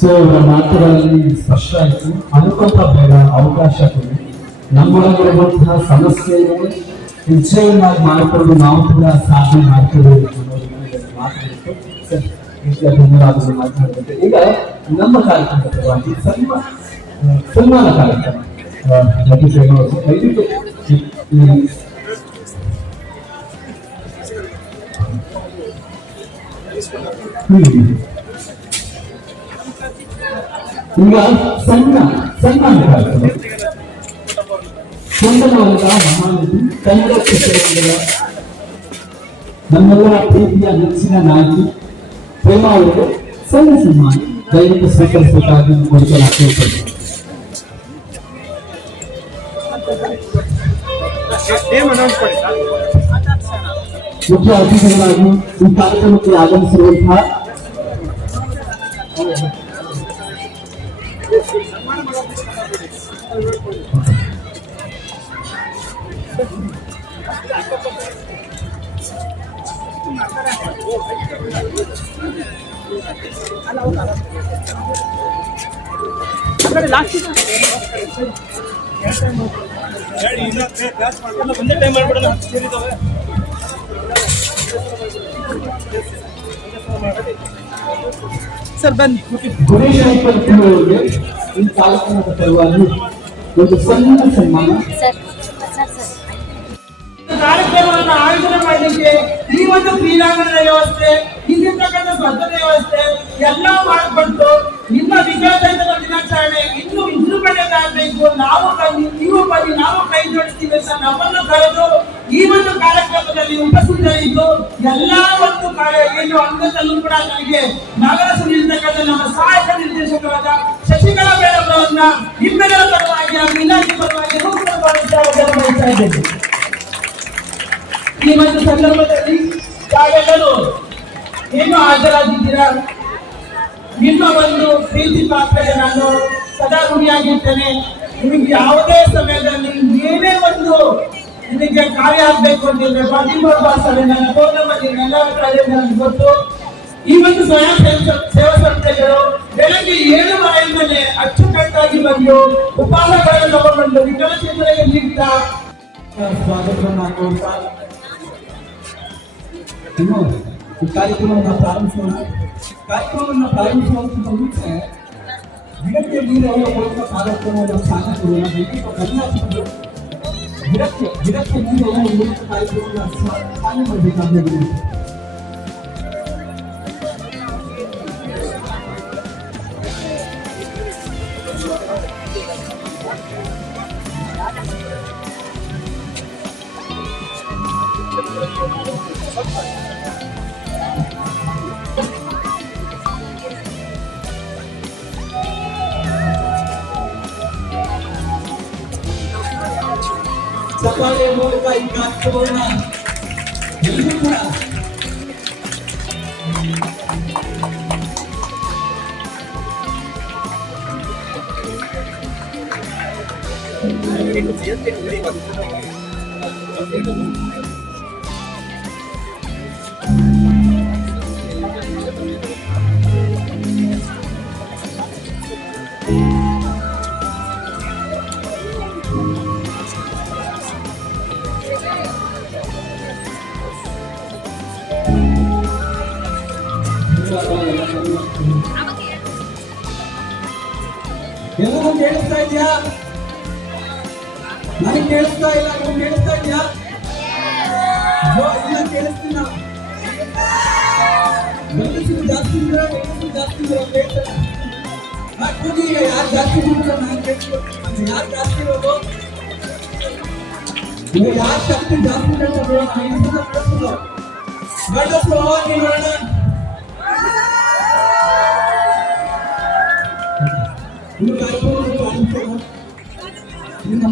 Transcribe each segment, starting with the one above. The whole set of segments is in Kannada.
ಸೊ ಅವರ ಮಾತುಗಳಲ್ಲಿ ಸ್ಪಷ್ಟ ಆಯಿತು ಅನುಕಂಪ ಬೇಡ ಅವಕಾಶ ಕೊಡಿ ನಮ್ಮೊಳಗಿರುವಂತಹ ಸಮಸ್ಯೆಯನ್ನು ನಿಶ್ಚಯವಾಗಿ ಮಾಡಿಕೊಂಡು ನಾವು ಕೂಡ ಸಾಧನೆ ಮಾಡ್ತೇವೆ ಅನ್ನೋದನ್ನ ಮಾತಾಡಿತ್ತು ಸರ್ ಈಗ ಧನ್ಯವಾದಗಳು ಮಾತನಾಡುತ್ತೆ ಈಗ ನಮ್ಮ ಕಾರ್ಯಕ್ರಮದ ಪರವಾಗಿ ಸನ್ಮಾನ ಸನ್ಮಾನ ಕಾರ್ಯಕ್ರಮ ಆ, ಜಗದೀಶ್ ಅವರು ದಯವಿಟ್ಟು ಈ- ಈ ಹ್ಮ್. ಈಗ ಸಣ್ಣ ಸನ್ಮಾನ ಕಾರ್ಯಕ್ರಮ ಚಂದನವರದ ಮಹಾನದಿ ಕನ್ನಡ ಚಿತ್ರರಂಗದ ನಮ್ಮೆಲ್ಲರ ಪ್ರೀತಿಯ ನೆಚ್ಚಿನ ನಾಯಕಿ ಪ್ರೇಮ ಅವರಿಗೆ ಸಣ್ಣ ಸನ್ಮಾನ ದಯವಿಟ್ಟು ಸ್ವೀಕರಿಸಬೇಕಾಗಿ ಕೋರಿಕೆ ಕೇಳ್ಕೊಳ್ತೀನಿ ಮುಖ್ಯ ಅತಿಥಿಗಳಾಗಿ ಈ ಕಾರ್ಯಕ್ರಮಕ್ಕೆ ಆಗಮಿಸಿರುವಂತಹ ಒಂದೇ ಟೈಮ್ ಮಾಡ್ಬಿಡೋಣ ಸೇರಿದಾವೆ ಸರ್ ಬನ್ನಿ ಗುಣೇಶ್ ಐಪರ್ತಿ ಅವರಿಗೆ ಈ ಕಾರ್ಯಕ್ರಮದ ಪರವಾಗಿ ಒಂದು ಸಣ್ಣ ಸನ್ಮಾನ ಸರ್ ಸರ್ ಸರ್ ಕಾರ್ಯಕ್ರಮವನ್ನು ಆಯೋಜನೆ ಮಾಡಲಿಕ್ಕೆ ಈ ಒಂದು ಕ್ರೀಡಾಂಗಣದ ವ್ಯವಸ್ಥೆ ಇಲ್ಲಿರ್ತಕ್ಕಂಥ ಸ್ವಚ್ಛತೆ ವ್ಯವಸ್ಥೆ, ಎಲ್ಲ ಮಾಡಿಕೊಂಡು ನಿಮ್ಮ ವಿಕಲಚೇತನ ದಿನಾಚರಣೆ ಇನ್ನೂ ಆಗಬೇಕು. ನಾವು ನೀವು ಬನ್ನಿ ನಾವು ಕೈ ಜೋಡಿಸ್ತೀವಿ ಅಂತ ನಮ್ಮನ್ನು ಕರೆದು ಈ ಒಂದು ಕಾರ್ಯಕ್ರಮದಲ್ಲಿ ಉಪಸ್ಥಿತರಿದ್ದು, ಎಲ್ಲ ಒಂದು ಏನು ಅಂಗದಲ್ಲೂ ಕೂಡ ನನಗೆ ನಗರ ಸುರಿರ್ತಕ್ಕಂಥ ನಮ್ಮ ಸಹಾಯಕ ನಿರ್ದೇಶಕರಾದ ಶಶಿಕಲಾ ಮೇಡಮ್ ಅವರನ್ನ ನಿಮ್ಮೆಲ್ಲರ ಪರವಾಗಿ ಇಲಾಖೆ ಪರವಾಗಿ ಸ್ವಾಗತ ಬಯಸ್ತಾ ಇದ್ದೇನೆ ಒಂದು ಸಂದರ್ಭದಲ್ಲಿ ತಾವೆಲ್ಲರೂ ಏನು ಹಾಜರಾಗಿದ್ದೀರಾ. ನಿಮ್ಮ ಒಂದು ಪ್ರೀತಿ ಪಾತ್ರಕ್ಕೆ ನಾನು ಸದಾ ಋಣಿಯಾಗಿರ್ತೇನೆ ನಿಮಗೆ ಯಾವುದೇ ಸಮಯದಲ್ಲಿ ಏನೇ ಒಂದು ನಿಮಗೆ ಕಾರ್ಯ ಆಗ್ಬೇಕು ಅಂತಿದ್ರೆ ಪ್ರತಿಯೊಬ್ಬ ಸಭೆ ನನ್ನ ಫೋನ್ ನಂಬರ್ ಎಲ್ಲ ಹತ್ರ ಗೊತ್ತು. ಈ ಒಂದು ಸ್ವಯಂ ಸೇವ ಸಂಸ್ಥೆಗಳು ಬೆಳಗ್ಗೆ ಏಳು ಮನೆಯಿಂದಲೇ ಅಚ್ಚುಕಟ್ಟಾಗಿ ಬಂದು ಉಪಹಾರಗಳನ್ನು ತಗೊಂಡು ವಿಕಲಚೇತನರಿಗೆ ನೀಡ್ತಾ ಸ್ವಾಗತವನ್ನು ఎన్నో ఈ కార్యక్రమం ప్రారంభిస్తున్నా కార్యక్రమం ప్రారంభించవలసిన ముఖ్య విరక్తి మీరెవరో కోరిక కార్యక్రమంలో సాగకూడదు ఎంతో కన్యాసులు విరక్తి విరక్తి మీరెవరో కోరిక కార్యక్రమంలో సాగకూడదు కార్యక్రమం Thank you. সকালে ভোর পাই কাজ করবো না বন্ধুরা Thank you. ಎಲ್ಲರೂ ಕೇಳಿಸ್ತಾ ಇದೆಯಾ ನನಗೆ ಕೇಳಿಸ್ತಾ ಇಲ್ಲ ನೀವು ಕೇಳಿಸ್ತಾ ಇದೆಯಾ ಜೋ ಇಲ್ಲ ಕೇಳಿಸ್ತಿಲ್ಲ ಗಂಡಸರು ಜಾಸ್ತಿ ಇದ್ರೆ ಹೆಂಗಸರು ಜಾಸ್ತಿ ಇದ್ರೆ ಕೇಳ್ತಾರೆ ಆ ಕೂಗಿ ಯಾರು ಜಾಸ್ತಿ ಇದ್ರೆ ನಾನು ಕೇಳ್ತೀನಿ ಯಾರು ಜಾಸ್ತಿ ಇರೋದು ಈಗ ಯಾರು ಶಕ್ತಿ ಜಾಸ್ತಿ ಕೇಳ್ತಾರೆ ಹೆಂಗಸರು ಕೇಳಿಸ್ತಿಲ್ಲ ಗಂಡಸರು ಹೋಗಿ ನೋಡೋಣ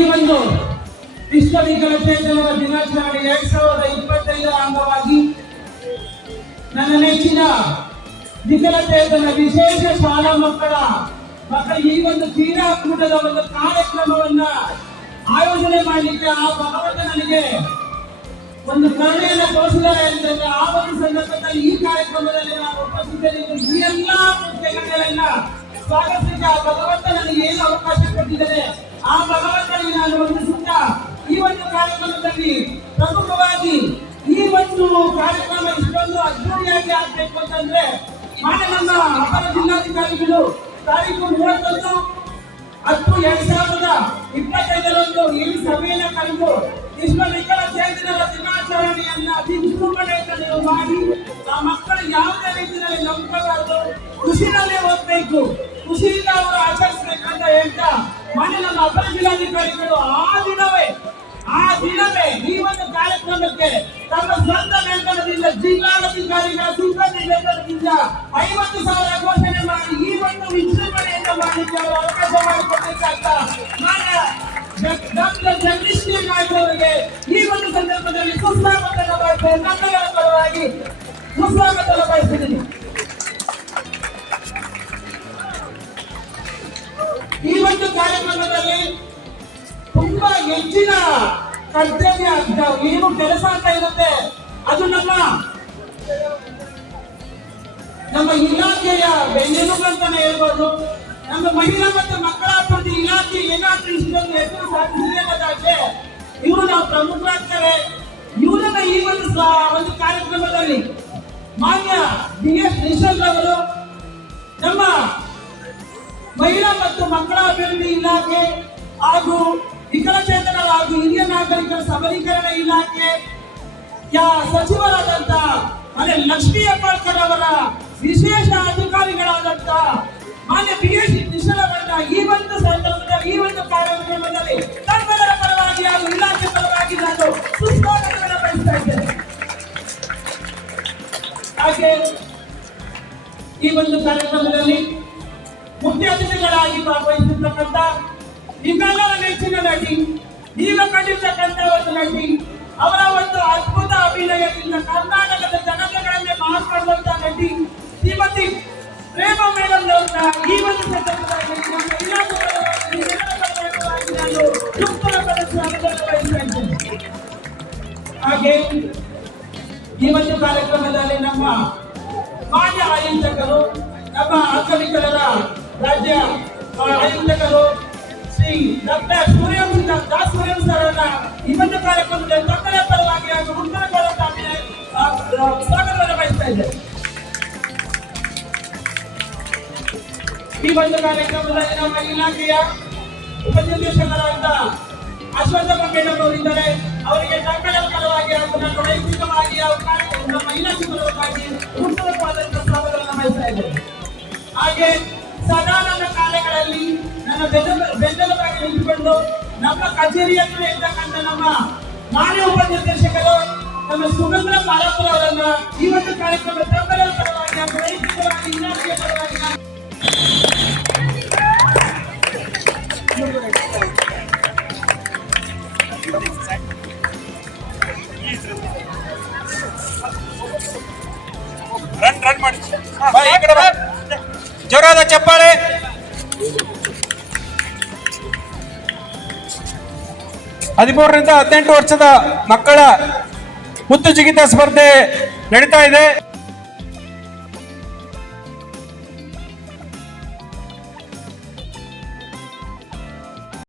ಈ ಒಂದು ವಿಶ್ವ ವಿಕಲಚೇತನರ ದಿನಾಚರಣೆ ಎರಡ್ ಸಾವಿರದ ಇಪ್ಪತ್ತೈದರ ಅಂಗವಾಗಿ ನನ್ನ ನೆಚ್ಚಿನ ವಿಕಲಚೇತನ ವಿಶೇಷ ಶಾಲಾ ಮಕ್ಕಳ ಮಕ್ಕಳ ಈ ಒಂದು ಕ್ರೀಡಾಕೂಟದ ಒಂದು ಕಾರ್ಯಕ್ರಮವನ್ನ ಆಯೋಜನೆ ಮಾಡಲಿಕ್ಕೆ ಆ ಭಗವಂತ ನನಗೆ ಒಂದು ಕರುಣೆಯನ್ನು ತೋರಿಸಿದ್ದಾರೆ ಅಂತಂದ್ರೆ ಆ ಒಂದು ಸಂದರ್ಭದಲ್ಲಿ ಈ ಕಾರ್ಯಕ್ರಮದಲ್ಲಿ ನಾನು ಉಪಸ್ಥಿತರಿದ್ದು ಈ ಎಲ್ಲಾ ಮುಖ್ಯಗಳನ್ನ ಸ್ವಾಗತಿಸಿದ ಆ ಭಗವಂತ ನನಗೆ ಏನು ಅವಕಾಶ ಕೊಟ್ಟಿದ್ದಾರೆ? ಆ ಭಗವಂತನಿಗೆ ನಾನು ವಂದಿಸುತ್ತಾ ಈ ಒಂದು ಕಾರ್ಯಕ್ರಮದಲ್ಲಿ ಪ್ರಮುಖವಾಗಿ ಈ ಒಂದು ಕಾರ್ಯಕ್ರಮ ಇಷ್ಟೊಂದು ಅದ್ದೂರಿಯಾಗಿ ಆಗ್ಬೇಕು ಅಂತಂದ್ರೆ ಮಾನ್ಯ ನಮ್ಮ ಅಪರ ಜಿಲ್ಲಾಧಿಕಾರಿಗಳು ತಾರೀಕು ಮೂವತ್ತೊಂದು ಹತ್ತು ಎರಡ್ ಸಾವಿರದ ಇಪ್ಪತ್ತೈದರಂದು ಈ ಸಭೆಯನ್ನ ಕರೆದು ವಿಶ್ವ ವಿಕಲಚೇತನರ ದಿನಾಚರಣೆಯನ್ನ ಅತಿ ವಿಜೃಂಭಣೆಯಿಂದ ಮಾಡಿ ಆ ಮಕ್ಕಳು ಯಾವುದೇ ರೀತಿಯಲ್ಲಿ ನಂಬಬಾರದು, ಖುಷಿನಲ್ಲೇ ಓದ್ಬೇಕು, ಖುಷಿಯಿಂದ ಅವರು ನಮ್ಮ ಅಪರ ಜಿಲ್ಲಾಧಿಕಾರಿಗಳು ಆ ದಿನವೇ ಆ ದಿನವೇ ಈ ಒಂದು ಕಾರ್ಯಕ್ರಮಕ್ಕೆ ತಮ್ಮ ಸ್ವಂತ ಬೆಂಬಲದಿಂದ ಜಿಲ್ಲಾಧಿಕಾರಿಗಳ ಸಿಬ್ಬಂದಿ ಬೆಂಬಲದಿಂದ ಐವತ್ತು ಸಾವಿರ ಘೋಷಣೆ ಮಾಡಿ ಈ ಒಂದು ವಿಜೃಂಭಣೆಯಿಂದ ಮಾಡಲಿಕ್ಕೆ ಅವರು ಅವಕಾಶ ಮಾಡಿಕೊಟ್ಟಿದ್ದಂತ ಮಾನ್ಯ ಡಾಕ್ಟರ್ ಈ ಒಂದು ಸಂದರ್ಭದಲ್ಲಿ ಸುಸ್ವಾಗತ ಬಯಸ್ತೇನೆ ನಮ್ಮೆಲ್ಲರ ಪರವಾಗಿ ಸುಸ್ವಾಗತ ಬಯಸ್ತಿದ್ದೀನಿ ಈ ಒಂದು ಕಾರ್ಯಕ್ರಮದಲ್ಲಿ ತುಂಬಾ ಹೆಚ್ಚಿನ ಕರ್ತವ್ಯ ಏನು ಕೆಲಸ ಅಂತ ಇರುತ್ತೆ. ಅದು ನಮ್ಮ ನಮ್ಮ ಇಲಾಖೆಯ ಬೆನ್ನೆಲುಬು ಅಂತಾನೆ ಹೇಳ್ಬೋದು. ನಮ್ಮ ಮಹಿಳಾ ಮತ್ತು ಮಕ್ಕಳ ಅಭಿವೃದ್ಧಿ ಇಲಾಖೆ ಏನಾದ್ರೂ ಇಷ್ಟೊಂದು ಹೆಸರು ಸಾಧಿಸಿದೆ ಇವರು ನಾವು ಪ್ರಮುಖರಾಗ್ತಾರೆ ಇವರನ್ನ ಈ ಒಂದು ಒಂದು ಕಾರ್ಯಕ್ರಮದಲ್ಲಿ ಮಾನ್ಯ ಡಿ ಎಸ್ ನಿಶಲ್ ಅವರು ನಮ್ಮ ಮಹಿಳಾ ಮತ್ತು ಮಕ್ಕಳ ಅಭಿವೃದ್ಧಿ ಇಲಾಖೆ ಹಾಗೂ ವಿಕಲಚೇತನರ ಹಾಗೂ ಹಿರಿಯ ನಾಗರಿಕರ ಸಬಲೀಕರಣ ಇಲಾಖೆ, ಯಾ ಸಚಿವರಾದಂತ ಮಾನ್ಯ ಲಕ್ಷ್ಮೀ ಹೆಬ್ಬಾಳ್ಕರ್ ಅವರ ವಿಶೇಷ ಅಧಿಕಾರಿಗಳಾದಂತ ಮಾನ್ಯ ಬಿ ಎಸ್ ನಿಶಾಲವನ್ನ ಈ ಒಂದು ಸಂದರ್ಭದಲ್ಲಿ, ಈ ಒಂದು ಕಾರ್ಯಕ್ರಮದಲ್ಲಿ ತಮ್ಮೆಲ್ಲರ ಪರವಾಗಿ ಹಾಗೂ ಇಲಾಖೆ ಪರವಾಗಿ ನಾನು ಸುಸ್ವಾಗತವನ್ನು ಬಯಸ್ತಾ ಇದ್ದೇನೆ. ಹಾಗೆ ಈ ಒಂದು ಕಾರ್ಯಕ್ರಮದಲ್ಲಿ ಮುಖ್ಯ ಅತಿಥಿಗಳಾಗಿ ಭಾಗವಹಿಸಿರ್ತಕ್ಕಂಥ ನಿಮ್ಮೆಲ್ಲರ ನೆಚ್ಚಿನ ನಟಿ ಈಗ ಕಂಡಿರ್ತಕ್ಕಂಥ ಒಂದು ನಟಿ, ಅವರ ಒಂದು ಅದ್ಭುತ ಅಭಿನಯದಿಂದ ಕರ್ನಾಟಕದ ಜನತೆಗಳನ್ನೇ ಮಾತನಾಡುವಂತ ನಟಿ ಶ್ರೀಮತಿ ಪ್ರೇಮ ಮೇಡಮ್ ಈ ಒಂದು ಸಂದರ್ಭದಲ್ಲಿ. ಹಾಗೆ ಈ ಒಂದು ಕಾರ್ಯಕ್ರಮದಲ್ಲಿ ನಮ್ಮ ಡಾಕ್ಟರ್ ಸೂರ್ಯವಂಶ ದಾಸ್ ಸೂರ್ಯವಂಶ ಅವರನ್ನ ಈ ಪರವಾಗಿ ಹಾಗೂ ಆ, ಸ್ವಾಗತವನ್ನು ಬಯಸ್ತಾ ಈ ಒಂದು ಕಾರ್ಯಕ್ರಮದಲ್ಲಿ ನಮ್ಮ ಇಲಾಖೆಯ ಉಪನಿರ್ದೇಶಕರಾದ ಅಶ್ವಥ ಅವರಿದ್ದಾರೆ ಅವರಿಗೆ ನಮ್ಮೆಲ್ಲರ ಪರವಾಗಿ ಹಾಗೂ ವೈಯಕ್ತಿಕವಾಗಿ ನಮ್ಮ ಇಲಾಖೆ ಪರವಾಗಿ ಉತ್ತಮವಾದಂತಹ ಸ್ವಾಗತವನ್ನು ಬಯಸ್ತಾ ಹಾಗೆ ಸದಾನಂದ ಕಾರ್ಯಗಳಲ್ಲಿ ನನ್ನ ಬೆಂಬಲ ಬೆಂಬಲವಾಗಿ ನಿಂತುಕೊಂಡು ನಮ್ಮ ಕಚೇರಿಯನ್ನು ಇರ್ತಕ್ಕಂಥ ನಮ್ಮ ಮಾನ್ಯ ಉಪನಿರ್ದೇಶಕರು ನಮ್ಮ ಸುಗಂಧ ಪಾಲಕರು ಅವರನ್ನ ಈ ಒಂದು ಕಾರ್ಯಕ್ರಮ ತಮ್ಮೆಲ್ಲರ ಪರವಾಗಿ ವೈಯಕ್ತಿಕವಾಗಿ ಇಲಾಖೆಯ ರನ್ ರನ್ ಮಾಡಿ. ಜೋರಾದ ಚಪ್ಪಾಳೆ ಹದಿಮೂರರಿಂದ ಹದಿನೆಂಟು ವರ್ಷದ ಮಕ್ಕಳ ಮುತ್ತು ಜಿಗಿತ ಸ್ಪರ್ಧೆ ನಡೀತಾ ಇದೆ.